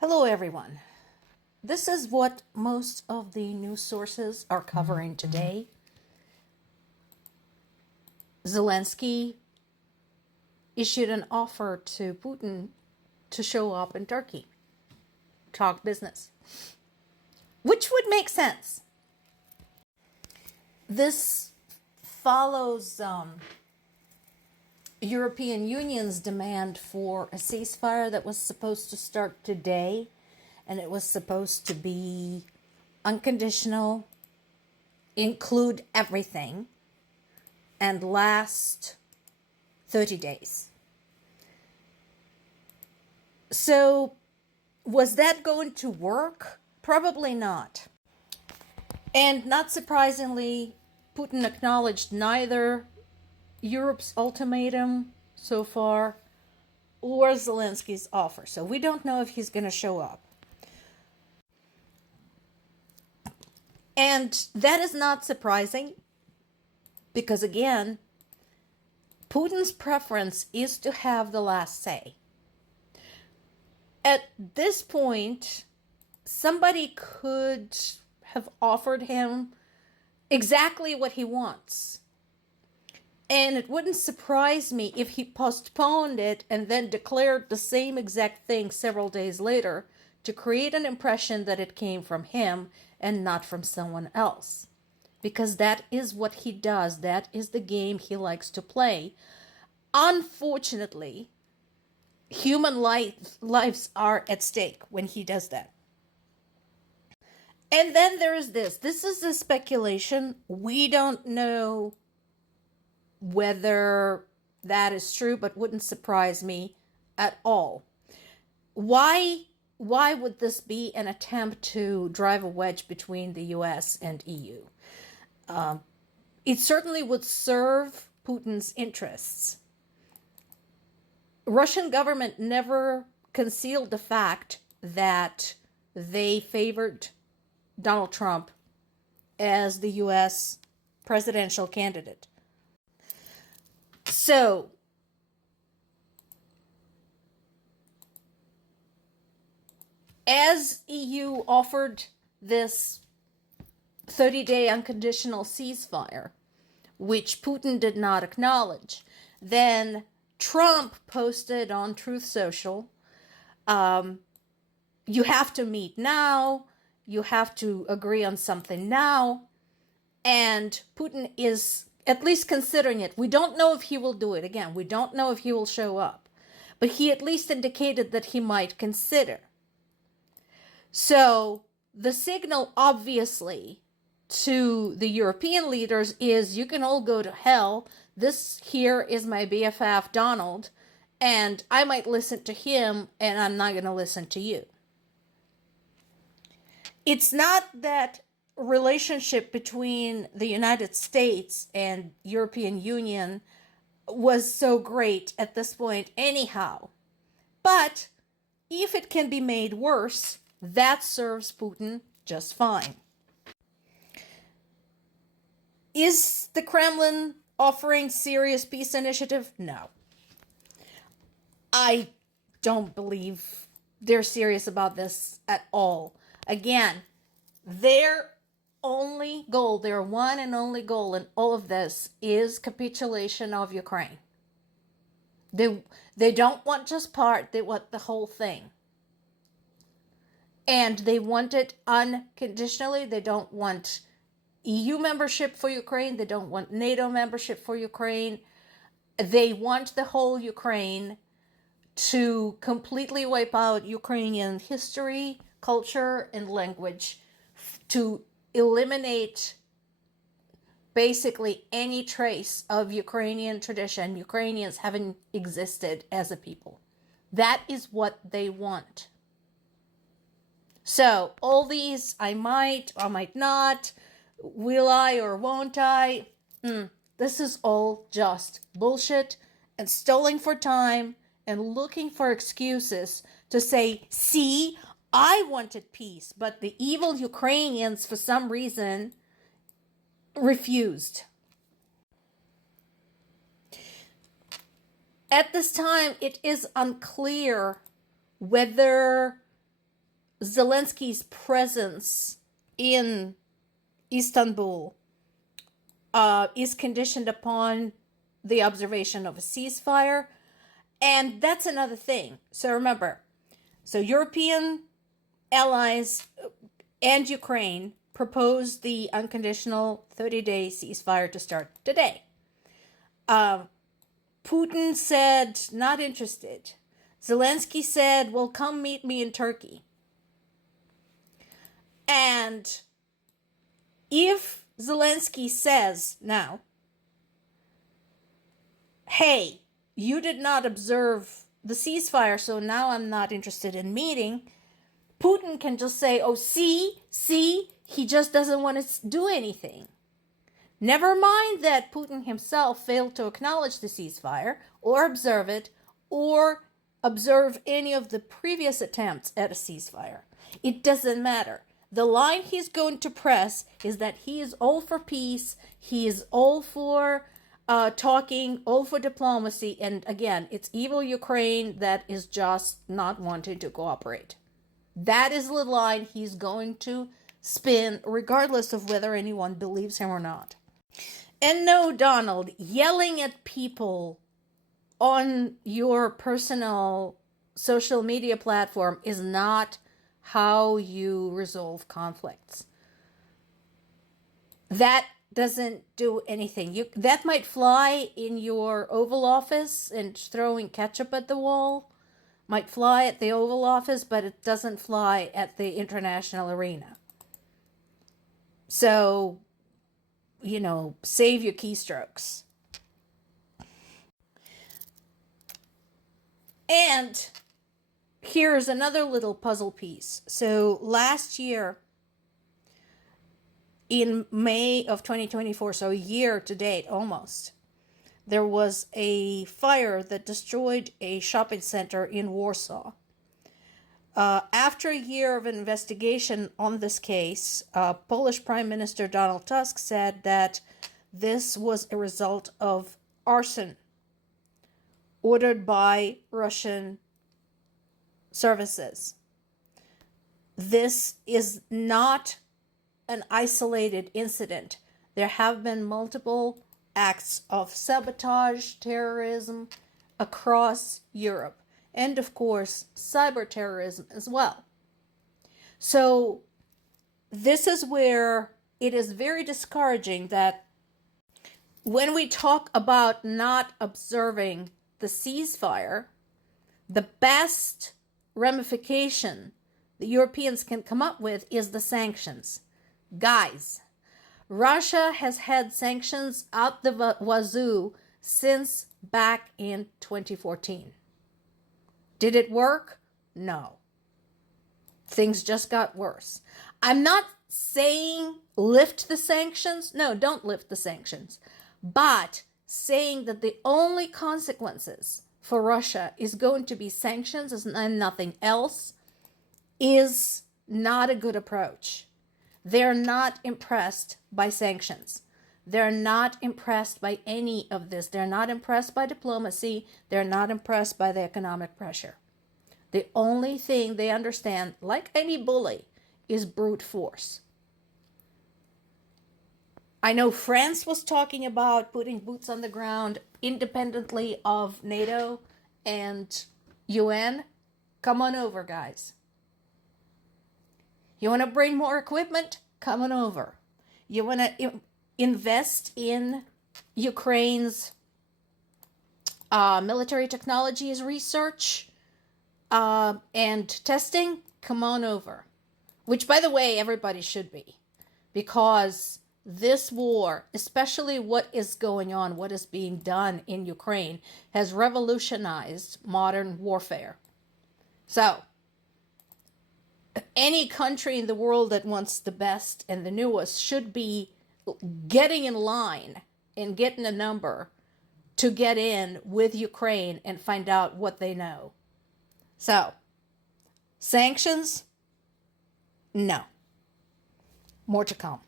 Hello, everyone. This is what most of the news sources are covering today. Zelensky issued an offer to Putin to show up in Turkey, talk business, which would make sense. This follows European Union's demand for a ceasefire that was supposed to start today, and it was supposed to be unconditional, include everything, and last 30 days. So, was that going to work? Probably not. And not surprisingly, Putin acknowledged neither Europe's ultimatum so far or Zelensky's offer. So we don't know if he's going to show up. And that is not surprising because, again, Putin's preference is to have the last say. At this point, somebody could have offered him exactly what he wants. And it wouldn't surprise me if he postponed it and then declared the same exact thing several days later to create an impression that it came from him and not from someone else. Because that is what he does. That is the game he likes to play. Unfortunately, human lives are at stake when he does that. And then there is this. This is a speculation. We don't know whether that is true, but wouldn't surprise me at all. Why would this be an attempt to drive a wedge between the US and EU? It certainly would serve Putin's interests. Russian government never concealed the fact that they favored Donald Trump as the US presidential candidate. So, as EU offered this 30-day unconditional ceasefire, which Putin did not acknowledge, then Trump posted on Truth Social, you have to meet now, you have to agree on something now, and Putin is at least considering it. We don't know if he will do it. Again, we don't know if he will show up. But he at least indicated that he might consider. So the signal, obviously, to the European leaders is you can all go to hell. This here is my BFF, Donald, and I might listen to him, and I'm not going to listen to you. It's not that relationship between the United States and European Union was so great at this point anyhow. But if it can be made worse, that serves Putin just fine. Is the Kremlin offering serious peace initiative? No. I don't believe they're serious about this at all. Again, their only goal, their one and only goal in all of this is capitulation of Ukraine. They don't want just part, they want the whole thing. And they want it unconditionally. They don't want EU membership for Ukraine. They don't want NATO membership for Ukraine. They want the whole Ukraine to completely wipe out Ukrainian history, culture, and language, to eliminate basically any trace of Ukrainian tradition, Ukrainians having existed as a people. That is what they want. So, all these, I might or might not, will I or won't I, this is all just bullshit and stalling for time and looking for excuses to say, see, I wanted peace, but the evil Ukrainians, for some reason, refused. At this time, it is unclear whether Zelensky's presence in Istanbul is conditioned upon the observation of a ceasefire. And that's another thing. So remember, European allies and Ukraine proposed the unconditional 30-day ceasefire to start today. Putin said, not interested. Zelensky said, well, come meet me in Turkey. And if Zelensky says now, hey, you did not observe the ceasefire, so now I'm not interested in meeting, Putin can just say, oh, see, he just doesn't want to do anything. Never mind that Putin himself failed to acknowledge the ceasefire or observe it or observe any of the previous attempts at a ceasefire. It doesn't matter. The line he's going to press is that he is all for peace, he is all for talking, all for diplomacy, and again, it's evil Ukraine that is just not wanting to cooperate. That is the line he's going to spin, regardless of whether anyone believes him or not. And no, Donald, yelling at people on your personal social media platform is not how you resolve conflicts. That doesn't do anything. That might fly in your Oval Office, and throwing ketchup at the wall might fly at the Oval Office, but it doesn't fly at the international arena. So, save your keystrokes. And here's another little puzzle piece. So last year, in May of 2024, so a year to date almost, there was a fire that destroyed a shopping center in Warsaw. After a year of investigation on this case, Polish Prime Minister Donald Tusk said that this was a result of arson ordered by Russian services. This is not an isolated incident. There have been multiple acts of sabotage, terrorism across Europe. And of course, cyber terrorism as well. So this is where it is very discouraging that when we talk about not observing the ceasefire, the best ramification the Europeans can come up with is the sanctions. Guys, Russia has had sanctions out the wazoo since back in 2014. Did it work? No. Things just got worse. I'm not saying lift the sanctions. No, don't lift the sanctions. But saying that the only consequences for Russia is going to be sanctions and nothing else is not a good approach. They're not impressed by sanctions. They're not impressed by any of this. They're not impressed by diplomacy. They're not impressed by the economic pressure. The only thing they understand, like any bully, is brute force. I know France was talking about putting boots on the ground independently of NATO and UN. Come on over, guys. You want to bring more equipment? Come on over. You want to invest in Ukraine's military technologies research and testing? Come on over. Which, by the way, everybody should be. Because this war, especially what is going on, what is being done in Ukraine, has revolutionized modern warfare. So, any country in the world that wants the best and the newest should be getting in line and getting a number to get in with Ukraine and find out what they know. So, sanctions? No. More to come.